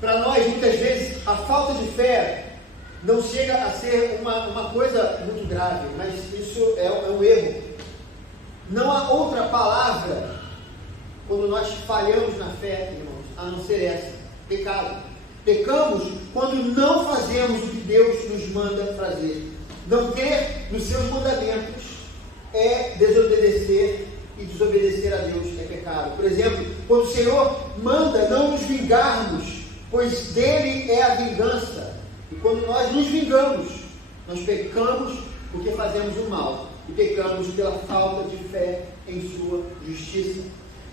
Para nós, muitas vezes, a falta de fé não chega a ser uma coisa muito grave, mas isso é um erro. Não há outra palavra quando nós falhamos na fé, irmãos, a não ser essa: pecado. Pecamos quando não fazemos o que Deus nos manda fazer. Não crer nos seus mandamentos é desobedecer, e desobedecer a Deus é pecado. Por exemplo, quando o Senhor manda não nos vingarmos, pois dele é a vingança. E quando nós nos vingamos, nós pecamos porque fazemos o mal. E pecamos pela falta de fé em sua justiça.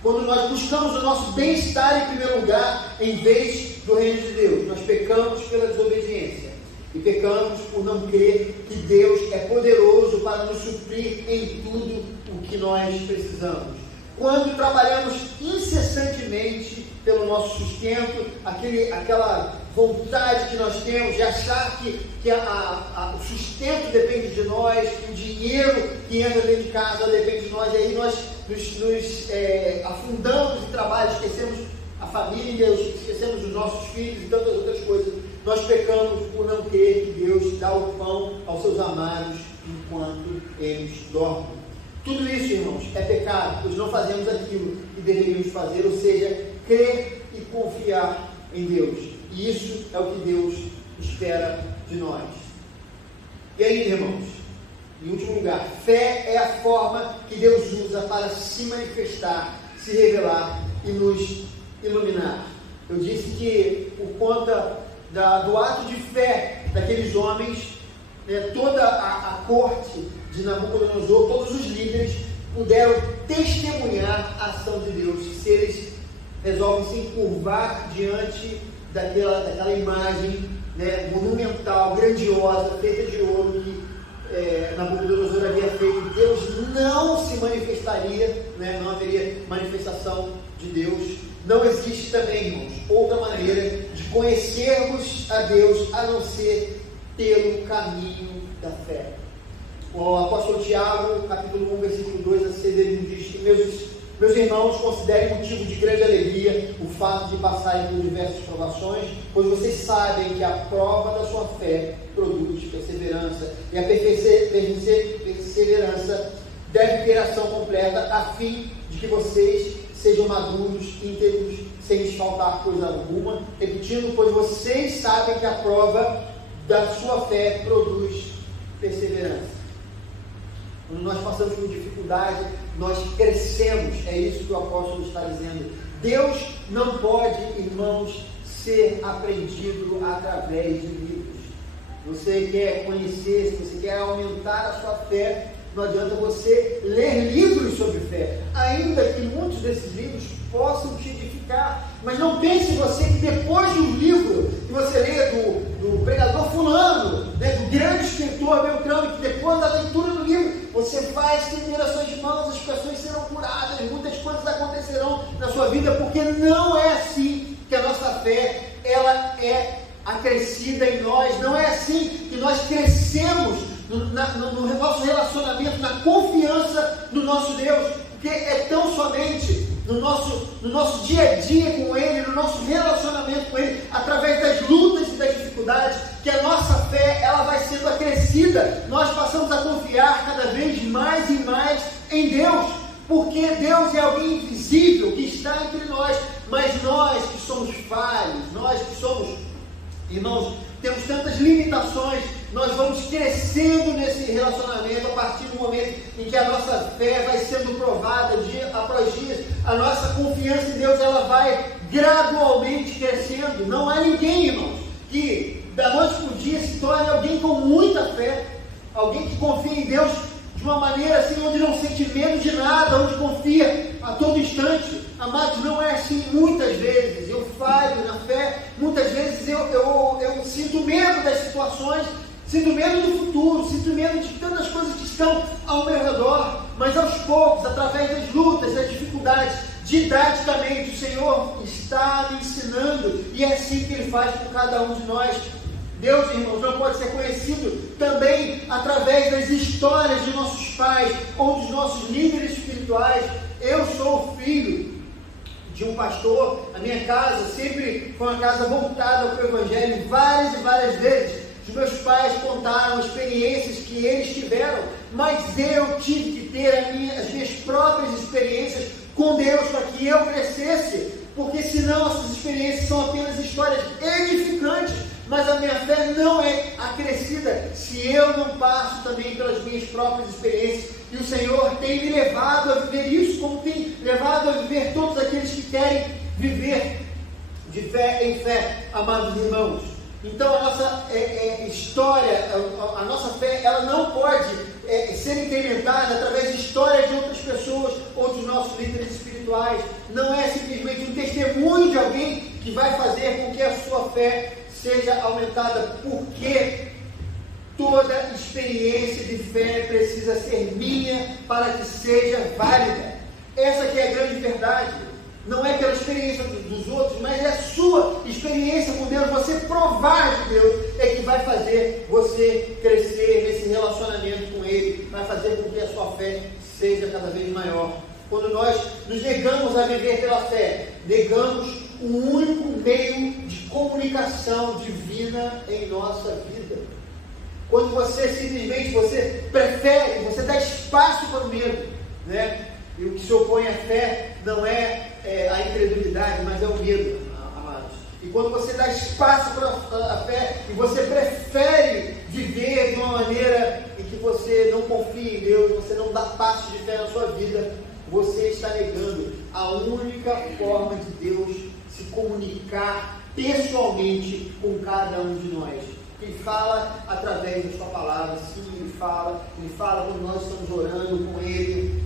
Quando nós buscamos o nosso bem-estar em primeiro lugar, em vez do reino de Deus, nós pecamos pela desobediência. E pecamos por não crer que Deus é poderoso para nos suprir em tudo o que nós precisamos. Quando trabalhamos incessantemente pelo nosso sustento, aquela vontade que nós temos de achar que o sustento depende de nós, que o dinheiro que entra dentro de casa depende de nós, e aí nós nos afundamos em trabalho, esquecemos a família, esquecemos os nossos filhos e tantas outras coisas. Nós pecamos por não crer que Deus dá o pão aos seus amados enquanto eles dormem. Tudo isso, irmãos, é pecado, pois não fazemos aquilo que deveríamos fazer, ou seja, crer e confiar em Deus. E isso é o que Deus espera de nós. E aí, irmãos, em último lugar, fé é a forma que Deus usa para se manifestar, se revelar e nos iluminar. Eu disse que por conta do ato de fé daqueles homens, toda a corte de Nabucodonosor, todos os líderes puderam testemunhar a ação de Deus. Se eles resolvem se encurvar diante daquela imagem, né, monumental, grandiosa, feita de ouro, que Nabucodonosor havia feito, Deus não se manifestaria, né, não haveria manifestação de Deus. Não existe também, irmãos, outra maneira de conhecermos a Deus a não ser pelo caminho da fé. O apóstolo Tiago, capítulo 1, versículo 2 a 6, ele nos diz que meus irmãos, considerem motivo de grande alegria o fato de passarem por diversas provações, pois vocês sabem que a prova da sua fé produz perseverança, e a perseverança deve ter ação completa, a fim de que vocês sejam maduros, íntegros, sem lhes faltar coisa alguma. Repetindo, pois vocês sabem que a prova da sua fé produz perseverança. Quando nós passamos por dificuldade, nós crescemos. É isso que o apóstolo está dizendo. Deus não pode, irmãos, ser aprendido através de livros. Você quer conhecer, se você quer aumentar a sua fé, não adianta você ler livros sobre fé, ainda que muitos desses livros possam te edificar. Mas não pense você que depois de um livro que você lê do pregador fulano, né, do grande escritor Beltrano, que depois da leitura do livro você vai estender as suas mãos, as pessoas serão curadas, muitas coisas acontecerão na sua vida, porque não é assim que a nossa fé ela é acrescida em nós. Não é assim que nós crescemos no nosso relacionamento, na confiança no nosso Deus, porque é tão somente no nosso dia a dia com Ele, no nosso relacionamento com Ele, através das lutas e das dificuldades, que a nossa fé ela vai sendo acrescida. Nós passamos a confiar cada vez mais e mais em Deus, porque Deus é alguém invisível que está entre nós, mas nós que somos falhos, nós que somos, irmãos, temos tantas limitações, nós vamos crescendo nesse relacionamento a partir do momento em que a nossa fé vai sendo provada dia após dia, a nossa confiança em Deus ela vai gradualmente crescendo. Não há ninguém, irmãos, que da noite para o dia se torne alguém com muita fé, alguém que confia em Deus de uma maneira assim, onde não sente medo de nada, onde confia a todo instante. Amados, não é assim muitas vezes. Eu falho na fé, muitas vezes eu sinto medo das situações, sinto medo do futuro, sinto medo de tantas coisas que estão ao meu redor, mas aos poucos, através das lutas, das dificuldades, didaticamente, o Senhor está me ensinando, e é assim que Ele faz com cada um de nós. Deus, irmãos, não pode ser conhecido também através das histórias de nossos pais ou dos nossos líderes espirituais. Eu sou filho de um pastor, a minha casa sempre foi uma casa voltada para o Evangelho. Várias e várias vezes os meus pais contaram experiências que eles tiveram, mas eu tive que ter as minhas próprias experiências com Deus para que eu crescesse, porque senão essas experiências são apenas histórias edificantes, mas a minha fé não é acrescida se eu não passo também pelas minhas próprias experiências. E o Senhor tem me levado a viver isso, como tem levado a viver todos aqueles que querem viver de fé em fé, amados irmãos. Então a nossa história, a nossa fé, ela não pode ser incrementada através de histórias de outras pessoas ou dos nossos líderes espirituais. Não é simplesmente um testemunho de alguém que vai fazer com que a sua fé seja aumentada, porque toda experiência de fé precisa ser minha para que seja válida. Essa que é a grande verdade. Não é pela experiência dos outros, mas é a sua experiência com Deus, você provar de Deus, é que vai fazer você crescer nesse relacionamento com Ele, vai fazer com que a sua fé seja cada vez maior. Quando nós nos negamos a viver pela fé, negamos o único meio de comunicação divina em nossa vida. Quando você simplesmente, você dá espaço para o medo, né? E o que se opõe à fé não é a incredulidade, mas é o medo, amados. E quando você dá espaço para a fé e você prefere viver de uma maneira em que você não confia em Deus, você não dá passos de fé na sua vida, você está negando a única forma de Deus se comunicar pessoalmente com cada um de nós. Ele fala através da sua palavra, sim, Ele fala quando nós estamos orando com Ele,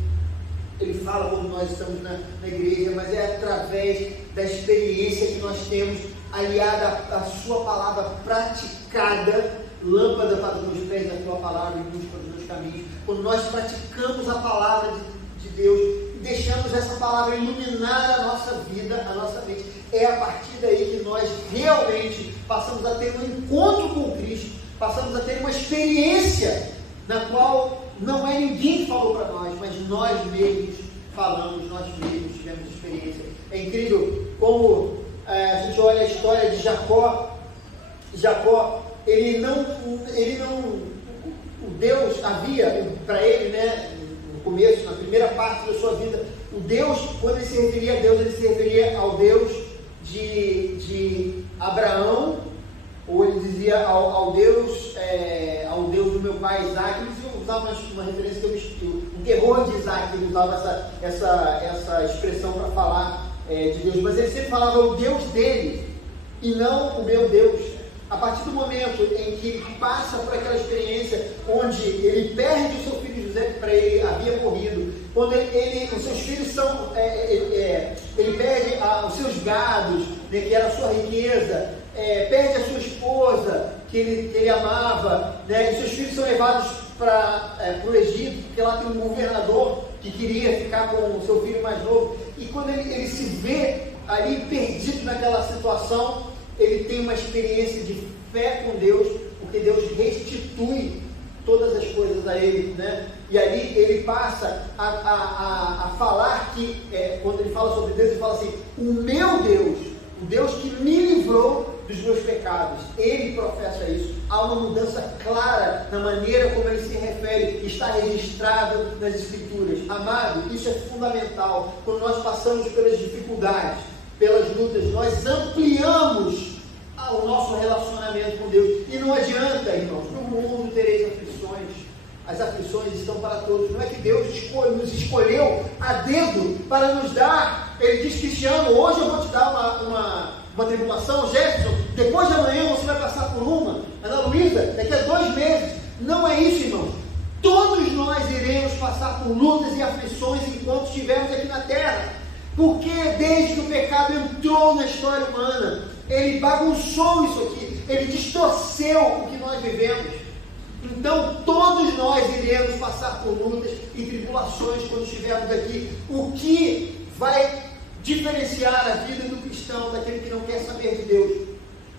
Ele fala quando nós estamos na igreja, mas é através da experiência que nós temos, aliada à sua palavra praticada, lâmpada para os meus pés da tua palavra e luz para os meus caminhos. Quando nós praticamos a palavra de Deus e deixamos essa palavra iluminar a nossa vida, a nossa mente, é a partir daí que nós realmente passamos a ter um encontro com Cristo, passamos a ter uma experiência na qual não é ninguém que falou para nós, mas nós mesmos falamos, nós mesmos tivemos experiência. É incrível como a gente olha a história de Jacó. Jacó, o Deus havia para ele, né, no começo, na primeira parte da sua vida, o Deus, quando ele se referia a Deus, ele se referia ao Deus de Abraão, ou ele dizia ao Deus do meu pai Isaac. Eles usavam uma referência que o terror de Isaac, ele usava essa expressão para falar de Deus, mas ele sempre falava o Deus dele e não o meu Deus. A partir do momento em que ele passa por aquela experiência onde ele perde o seu filho José, que para ele havia morrido, quando os seus filhos são, ele perde os seus gados, né, que era a sua riqueza, perde a sua esposa, que ele amava, né, e seus filhos são levados para o Egito, porque lá tem um governador que queria ficar com o seu filho mais novo, e quando ele se vê ali perdido naquela situação, ele tem uma experiência de fé com Deus, porque Deus restitui todas as coisas a ele, né? E ali ele passa a falar que, quando ele fala sobre Deus, ele fala assim: o meu Deus, o Deus que me livrou dos meus pecados. Ele professa isso. Há uma mudança clara na maneira como ele se refere, está registrado nas Escrituras. Amado, isso é fundamental. Quando nós passamos pelas dificuldades, pelas lutas, nós ampliamos o nosso relacionamento com Deus. E não adianta, irmãos, no mundo tereis aflições. As aflições estão para todos. Não é que Deus nos escolheu a dedo para nos dar. Ele diz: Cristiano, hoje eu vou te dar uma tribulação. Jefferson, depois de amanhã você vai passar por uma. Ana Luísa, daqui a 2 meses. Não é isso, irmãos. Todos nós iremos passar por lutas e aflições enquanto estivermos aqui na terra. Porque desde que o pecado entrou na história humana, ele bagunçou isso aqui. Ele distorceu o que nós vivemos. Então, todos nós iremos passar por lutas e tribulações quando estivermos aqui. O que vai diferenciar a vida do cristão daquele que não quer saber de Deus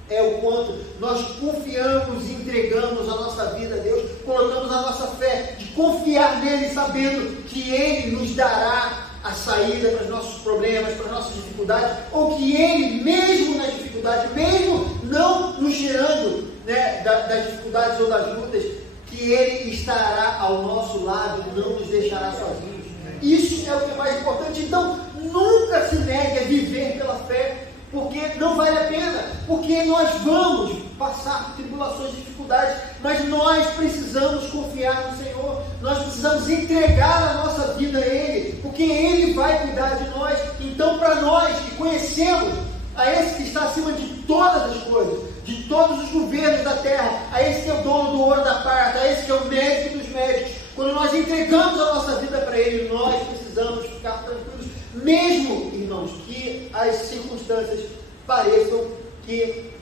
é o quanto nós confiamos e entregamos a nossa vida a Deus, colocamos a nossa fé de confiar nele, sabendo que ele nos dará a saída para os nossos problemas, para as nossas dificuldades, ou que ele, mesmo nas dificuldades, mesmo não nos tirando, né, das dificuldades ou das lutas, que ele estará ao nosso lado, não nos deixará sozinhos. Isso é o que é mais importante. Então, nunca se negue a viver pela fé, porque não vale a pena, porque nós vamos passar por tribulações e dificuldades, mas nós precisamos confiar no Senhor, nós precisamos entregar a nossa vida a Ele, porque Ele vai cuidar de nós. Então, para nós que conhecemos a esse que está acima de todas as coisas, de todos os governos da terra, a esse que é o dono do ouro e da prata, a esse que é o médico dos médicos, quando nós entregamos a nossa vida para Ele, nós precisamos ficar tranquilos, mesmo, irmãos, que as circunstâncias pareçam que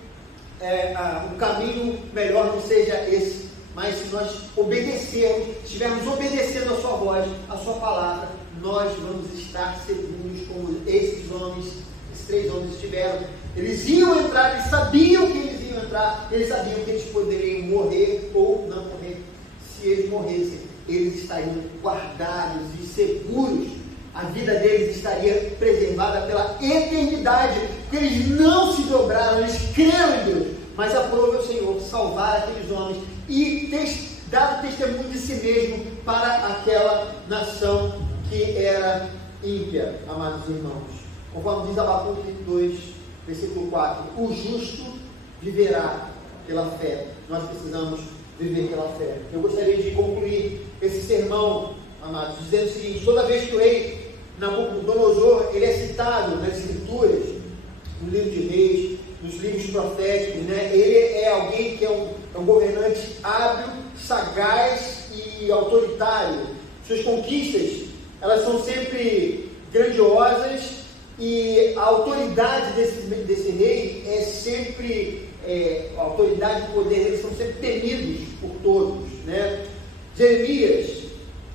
o caminho melhor não seja esse, mas se nós obedecermos, estivermos obedecendo a sua voz, a sua palavra, nós vamos estar seguros como esses 3 homens estiveram. Eles iam entrar, eles sabiam que eles iam entrar, eles sabiam que eles poderiam morrer ou não morrer. Se eles morressem, eles estariam guardados e seguros. A vida deles estaria preservada pela eternidade, porque eles não se dobraram, eles creram em Deus, mas aprove o Senhor salvar aqueles homens e dar testemunho de si mesmo para aquela nação que era ímpia, amados irmãos. Conforme diz Abacuque 2, versículo 4, o justo viverá pela fé. Nós precisamos viver pela fé. Eu gostaria de concluir esse sermão, amados, dizendo o seguinte: toda vez que o rei Nabucodonosor, ele é citado nas Escrituras, no livro de Reis, nos livros proféticos, né? Ele é alguém que é um governante hábil, sagaz e autoritário. Suas conquistas, elas são sempre grandiosas, e a autoridade desse rei é sempre, a autoridade e o poder deles são sempre temidos por todos, né? Jeremias,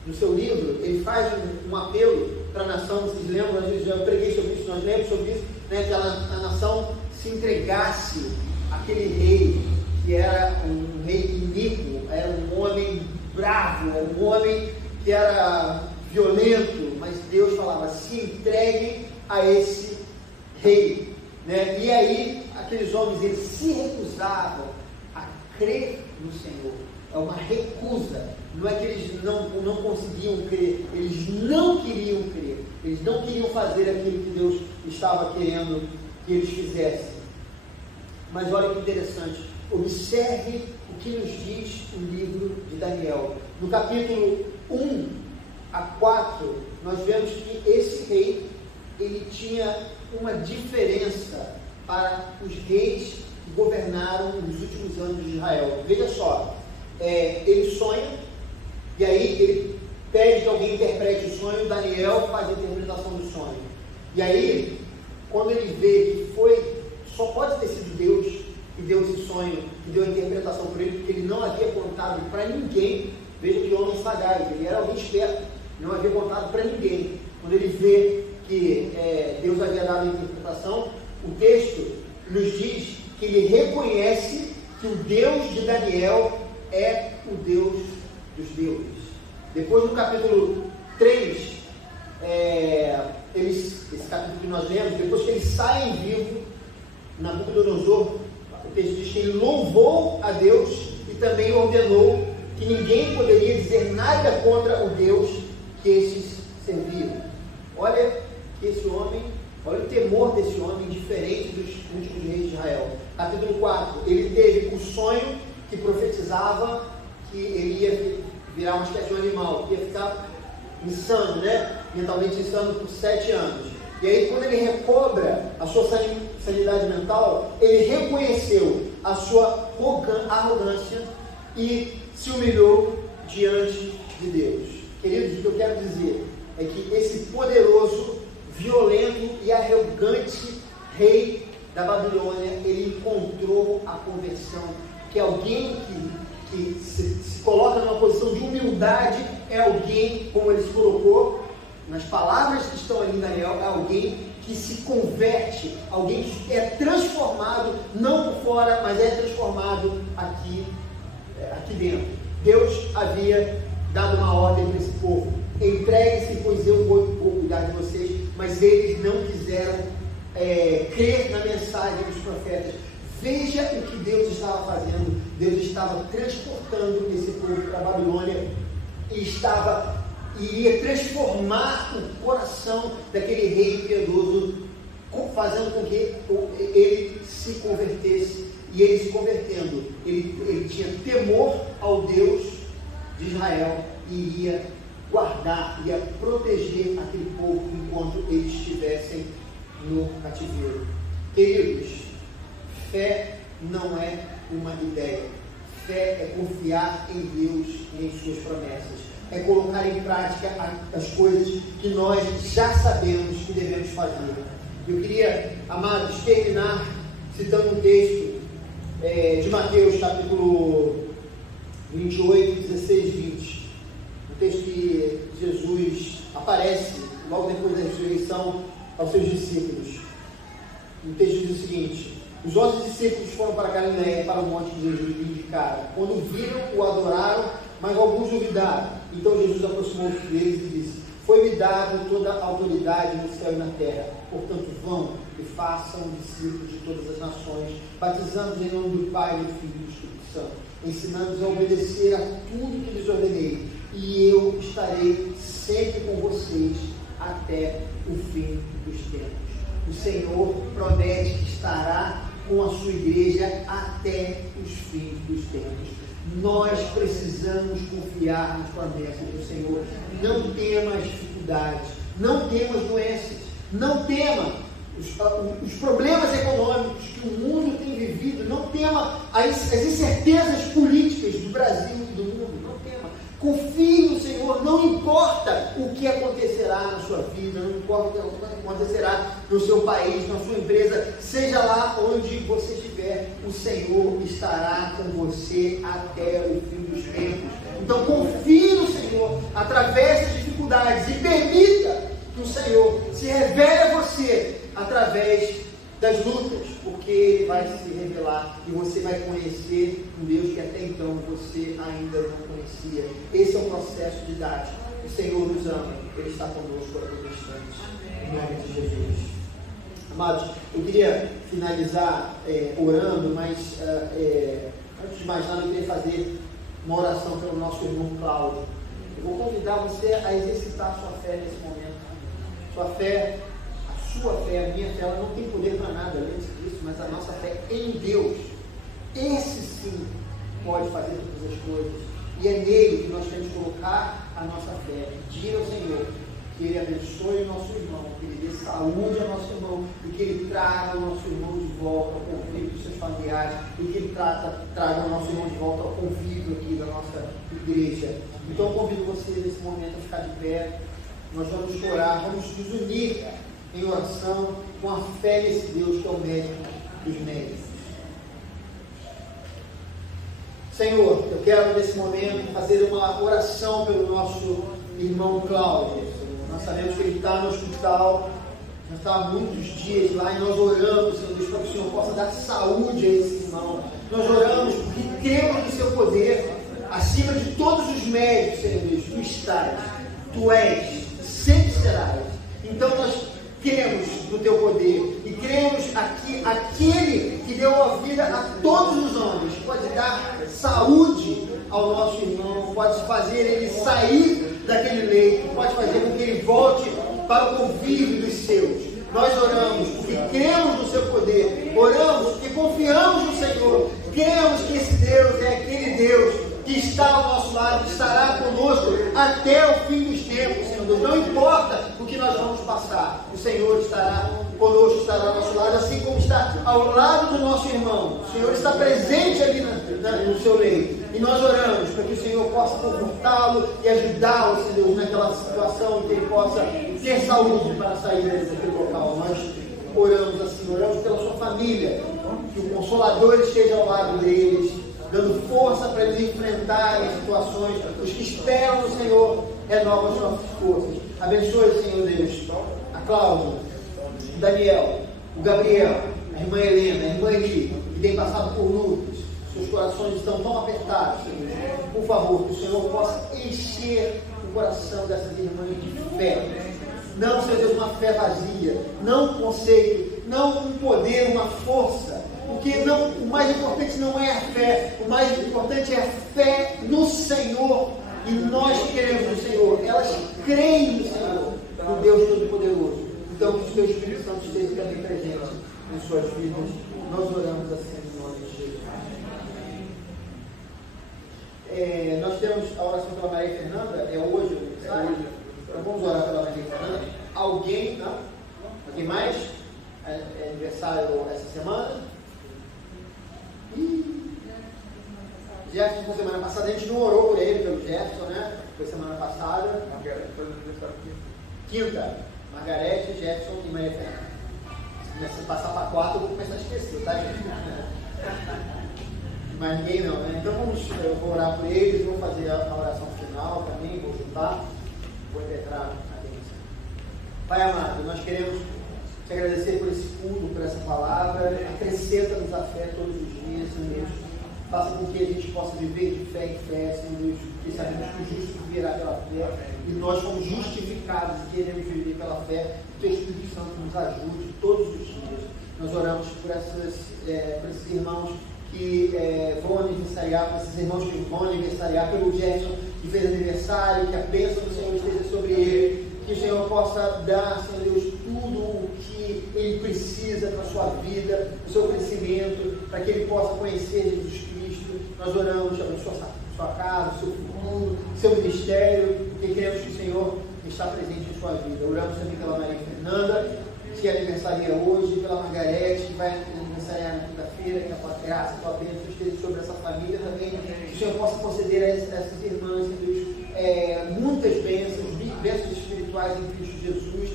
no seu livro, ele faz um apelo para a nação. Vocês lembram, às vezes eu preguei sobre isso, nós lemos sobre isso, né? Que a nação se entregasse àquele rei, que era um rei iníquo, era um homem bravo, era um homem que era violento, mas Deus falava: se entreguem a esse rei, né? E aí aqueles homens, eles se recusavam a crer no Senhor. É uma recusa, não é que eles não conseguiam crer, eles não queriam crer, eles não queriam fazer aquilo que Deus estava querendo que eles fizessem. Mas olha que interessante, observe o que nos diz o livro de Daniel. No capítulo 1 a 4, nós vemos que esse rei, ele tinha uma diferença para os reis que governaram nos últimos anos de Israel. Veja só, ele sonha, e aí ele pede que alguém interprete o sonho. Daniel faz a interpretação do sonho, e aí, quando ele vê que só pode ter sido Deus que deu esse sonho, que deu a interpretação para ele, porque ele não havia contado para ninguém. Veja que homem sagaz, ele era alguém esperto, não havia contado para ninguém. Quando ele vê que Deus havia dado a interpretação, o texto nos diz que ele reconhece que o Deus de Daniel é o Deus dos deuses. Depois no capítulo 3, esse capítulo que nós lemos, depois que eles saem vivos, Nabucodonosor, o texto diz que ele louvou a Deus e também ordenou que ninguém poderia dizer nada contra o Deus que estes serviam. Olha que esse homem, olha o temor desse homem, diferente dos últimos reis de Israel. Capítulo 4, ele teve um sonho que profetizava que ele ia virar uma espécie de animal, ia ficar insano, né? Mentalmente insano por 7 anos. E aí, quando ele recobra a sua sanidade mental, ele reconheceu a sua arrogância e se humilhou diante de Deus. Queridos, o que eu quero dizer é que esse poderoso, violento e arrogante rei da Babilônia, ele encontrou a conversão, que alguém que se coloca numa posição de humildade é alguém, como ele se colocou nas palavras que estão ali em Daniel, é alguém que se converte, alguém que é transformado, não por fora, mas é transformado aqui dentro. Deus havia dado uma ordem para esse povo: entregue-se, pois eu vou cuidar de vocês. Mas eles não quiseram crer na mensagem dos profetas. Veja o que Deus estava fazendo. Deus estava transportando esse povo para a Babilônia e iria transformar o coração daquele rei piedoso, fazendo com que ele se convertesse. E ele se convertendo, ele tinha temor ao Deus de Israel e iria guardar, iria proteger aquele povo enquanto eles estivessem no cativeiro. Queridos, fé não é uma ideia. Fé é confiar em Deus e em suas promessas. É colocar em prática as coisas que nós já sabemos que devemos fazer. Eu queria, amados, terminar citando um texto de Mateus, capítulo 28, 16, 20. Um texto que Jesus aparece logo depois da ressurreição aos seus discípulos. O texto diz o seguinte: os 11 discípulos foram para Galiléia, para o monte que Jesus lhe indicara. Quando viram, o adoraram, mas alguns duvidaram. Então Jesus aproximou-se deles e disse: foi-me dado toda a autoridade no céu e na terra. Portanto, vão e façam discípulos de todas as nações, batizando-os em nome do Pai, do Filho e do Espírito Santo, ensinando-os a obedecer a tudo que lhes ordenei. E eu estarei sempre com vocês até o fim dos tempos. O Senhor promete que estará com a sua igreja até os fins dos tempos. Nós precisamos confiar nas promessas do Senhor. Não tema as dificuldades, não tema as doenças, não tema os problemas econômicos que o mundo tem vivido, não tema as incertezas políticas do Brasil e do mundo, não tema. Confie no Senhor, não importa o que acontecerá na sua vida, não importa o que acontecerá no seu país, na sua empresa, seja lá onde você estiver, o Senhor estará com você até o fim dos tempos. Então confie no Senhor através das dificuldades e permita que o Senhor se revele a você através das lutas, porque Ele vai se revelar e você vai conhecer um Deus que até então você ainda não conhecia. Esse é o processo didático. O Senhor nos ama, Ele está conosco a todo instante. Em nome de Jesus. Amados, eu queria finalizar orando, mas antes de mais nada eu queria fazer uma oração pelo nosso irmão Cláudio. Eu vou convidar você a exercitar a sua fé nesse momento. Sua fé, a minha fé, ela não tem poder para nada além disso, mas a nossa fé em Deus, esse sim pode fazer todas as coisas. E é nele que nós temos que colocar a nossa fé, pedir ao Senhor que Ele abençoe o nosso irmão, que Ele dê saúde ao nosso irmão e que Ele traga o nosso irmão de volta ao convívio dos seus familiares e que Ele traga o nosso irmão de volta ao convívio aqui da nossa igreja. Então eu convido você nesse momento a ficar de pé. Nós vamos orar, vamos nos unir em oração com a fé nesse Deus que é o médico dos médicos. Senhor, eu quero nesse momento fazer uma oração pelo nosso irmão Cláudio. Nós sabemos que ele está no hospital, já está há muitos dias lá e nós oramos, Senhor Deus, para que o Senhor possa dar saúde a esse irmão. Nós oramos porque cremos no seu poder. acima de todos os méritos, Senhor Deus, tu estás, tu és, sempre serás. Então nós cremos no teu poder e cremos aqui, aquele que deu a vida a todos os homens, pode dar saúde ao nosso irmão, pode fazer ele sair daquele leito, pode fazer com que ele volte para o convívio dos seus. Nós oramos porque cremos no seu poder, oramos porque confiamos no Senhor, cremos que esse Deus é aquele Deus que está ao nosso lado, que estará conosco até o fim dos tempos, Senhor Deus. Não importa o que nós vamos passar, o Senhor estará conosco, estará ao nosso lado, assim como está ao lado do nosso irmão. O Senhor está presente ali no seu leito. E nós oramos para que o Senhor possa confortá-lo e ajudá-lo, Senhor Deus, naquela situação, que ele possa ter saúde para sair daquele local. Nós oramos assim, oramos pela sua família, que o Consolador esteja ao lado deles, dando força para eles enfrentarem situações. Os que esperam no Senhor renovam as nossas forças. Abençoe, Senhor Deus, a Cláudia, o Daniel, o Gabriel, a irmã Helena, a irmã Eli, que tem passado por lutas. Seus corações estão tão apertados, Senhor. Por favor, que o Senhor possa encher o coração dessas irmãs de fé. Não, Senhor Deus, uma fé vazia, não um conceito, não um poder, uma força. Porque não, o mais importante não é a fé, o mais importante é a fé no Senhor. E nós queremos no Senhor, elas creem no Senhor, no Deus Todo-Poderoso. Então, que o seu Espírito Santo esteja também presente em suas vidas. Nós oramos assim em nome de Jesus. Nós temos a oração pela Maria Fernanda, é hoje o aniversário. Então vamos orar pela Maria Fernanda. Alguém, não? Alguém mais? É aniversário essa semana? Jefferson foi semana passada, a gente não orou por ele, pelo Jefferson, né? Foi semana passada. Margarete foi no aniversário quinta. Margarete, Jefferson e Maria Fernanda. Se começar a passar para 4, eu vou começar a esquecer, tá, gente? Mas ninguém não, né? Então eu vou orar por eles, vou fazer a oração final também, vou juntar, vou impetrar a bênção. Pai amado, nós queremos te agradecer por esse culto, por essa palavra. Acrescenta-nos a fé todos os dias, Senhor Deus. Faça com que a gente possa viver de fé em fé, Senhor Deus, porque sabemos que o justo viverá pela fé e nós somos justificados e queremos viver pela fé. Que o Espírito Santo nos ajude todos os dias. Nós oramos por esses irmãos que vão aniversariar, por esses irmãos que vão aniversariar, pelo Jefferson que fez aniversário, que a bênção do Senhor esteja sobre ele. Que o Senhor possa dar, Senhor Deus, tudo o que ele precisa para a sua vida, para o seu crescimento, para que ele possa conhecer Jesus Cristo. Nós oramos, abençoa sua casa, o seu futuro, o seu ministério, porque queremos que o Senhor está presente em sua vida. Oramos também pela Maria Fernanda, que aniversaria hoje, pela Margarete, que vai aniversariar na quinta-feira, que a tua graça, a tua bênção esteja sobre essa família também. Que o Senhor possa conceder a essas irmãs, Deus, muitas bênçãos espirituais em Cristo Jesus,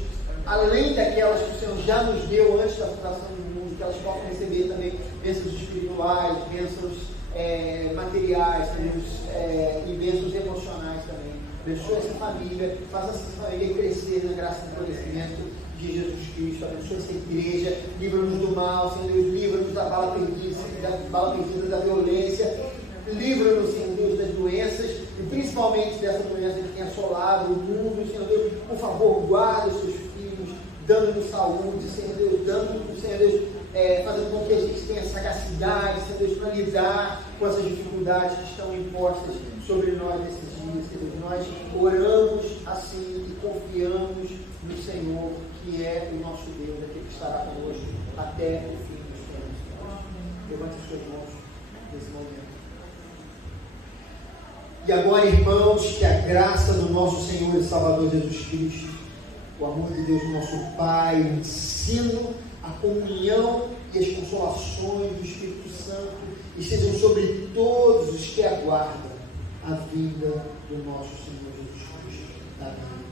além daquelas que o Senhor já nos deu antes da fundação do mundo, que elas possam receber também bênçãos espirituais, bênçãos materiais, e bênçãos emocionais também. Abençoa essa família, faça essa família crescer na graça e no conhecimento de Jesus Cristo. Abençoa essa igreja, livra-nos do mal, Senhor Deus, livra-nos da bala perdida, da violência, livra-nos, Senhor Deus, das doenças, e principalmente dessa doença que tem assolado o mundo. Senhor Deus, por favor, guarda os seus filhos, dando-nos saúde, Senhor Deus, fazendo com que a gente tenha sagacidade, Senhor Deus, para lidar com essas dificuldades que estão impostas sobre nós nesses dias, Senhor Deus. Nós oramos assim e confiamos no Senhor, que é o nosso Deus, aquele que estará conosco até o fim dos tempos. Levante as suas mãos nesse momento. E agora, irmãos, que a graça do nosso Senhor e Salvador Jesus Cristo, o amor de Deus, nosso Pai, o ensino, a comunhão e as consolações do Espírito Santo estejam sobre todos os que aguardam a vinda do nosso Senhor Jesus Cristo. Amém.